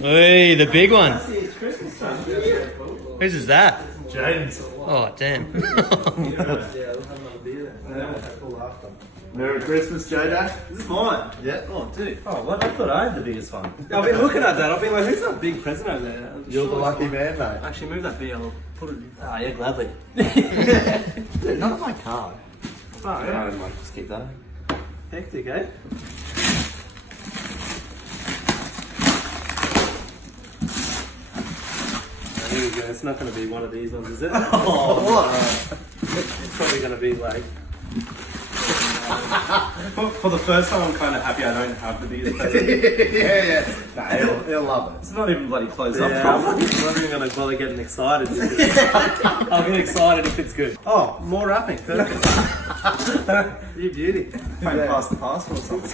Hey, the big one. It's Christmas time. Whose is that? James. Oh, damn. Merry Christmas, Joe. This is mine. Yeah. Oh, dude. Oh, what? I thought I had the biggest one. I've been looking at that. I've been like, who's that big present over there? You're the Sure lucky it's man, mate. mine. Actually, move that beer. I'll put it. Ah, yeah, gladly. Dude, not my card. Oh, yeah. I might just keep that. Hectic, eh? Here we go. It's not going to be one of these ones, is it? Oh, what? It's probably going to be like. For the first time, I'm kind of happy I don't have the biggest present. yeah. Nah, he'll love it. It's not even bloody closed up. Yeah. I'm not even going to bother getting excited. I'll get excited if it's good. Oh, more wrapping. Perfect. You beauty. Trying to pass the parcel or something.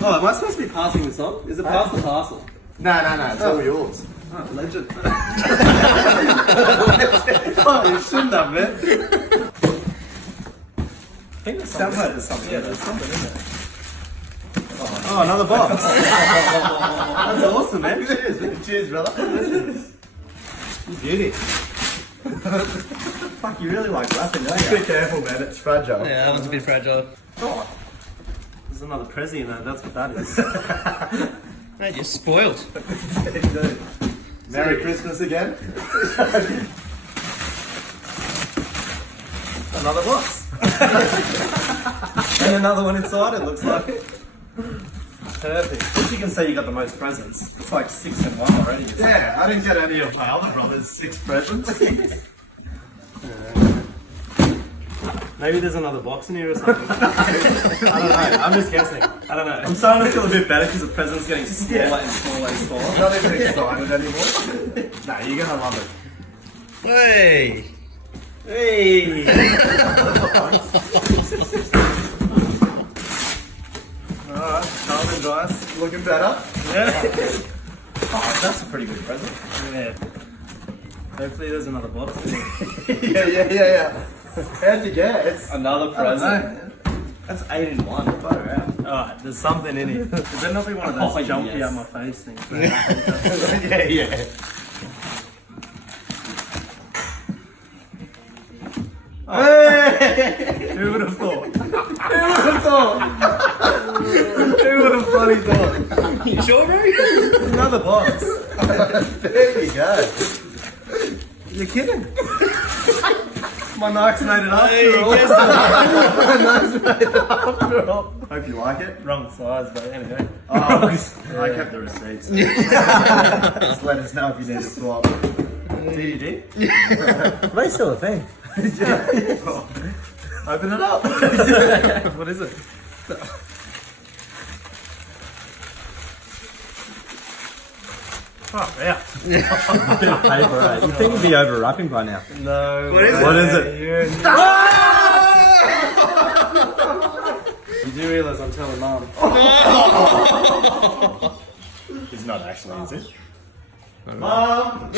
Oh, am I supposed to be passing this on? Is it past the parcel? No, it's all yours. Oh, legend. Oh, you shouldn't have, man. I think there's Sounds something. like there's something. Yeah, there's something in there. Oh, another box. That's awesome, man. Cheers. Cheers, brother. You beauty. Fuck, you really like wrapping, don't you? Be careful, man. It's fragile. Yeah, that one's a bit fragile. Oh, there's another Prezi in there. That's what that is. Mate, you're spoiled. Merry Christmas again. Another box. And another one inside, it looks like. Perfect. As you can see, you got the most presents. It's like 6 in 1 already. Yeah, I didn't get any of my other brothers 6 presents. Maybe there's another box in here or something. I don't know. I'm just guessing. I don't know. I'm starting to feel a bit better because the present's getting smaller and smaller and smaller. Not even excited anymore. Nah, you're gonna love it. Hey. Hey! Alright, Carmen, guys. Looking better? Yeah. Oh, that's a pretty good present. Yeah. Hopefully there's another box in here. yeah. How'd you guess? Another I don't present. know. That's 8 in 1. Far out. Alright, there's something in here. Is that not be one of those jumpy out my face things? yeah. Hey! Who would have thought? Who would have bloody thought? You sure, bro? Another box. There you go. You're kidding. My Nike's made it Hey, after all. guess After all. Hope you like it. Wrong size, but anyway. Oh, I kept the receipts. Just let us know if you need to swap. DVD? They still a thing. Open it up. What is it? Oh, yeah. Bit of paper, eh? You'd think it'd be over wrapping by now. No. What is it? What is it? You do realise I'm telling Mum. It's not actually, is it? Mum!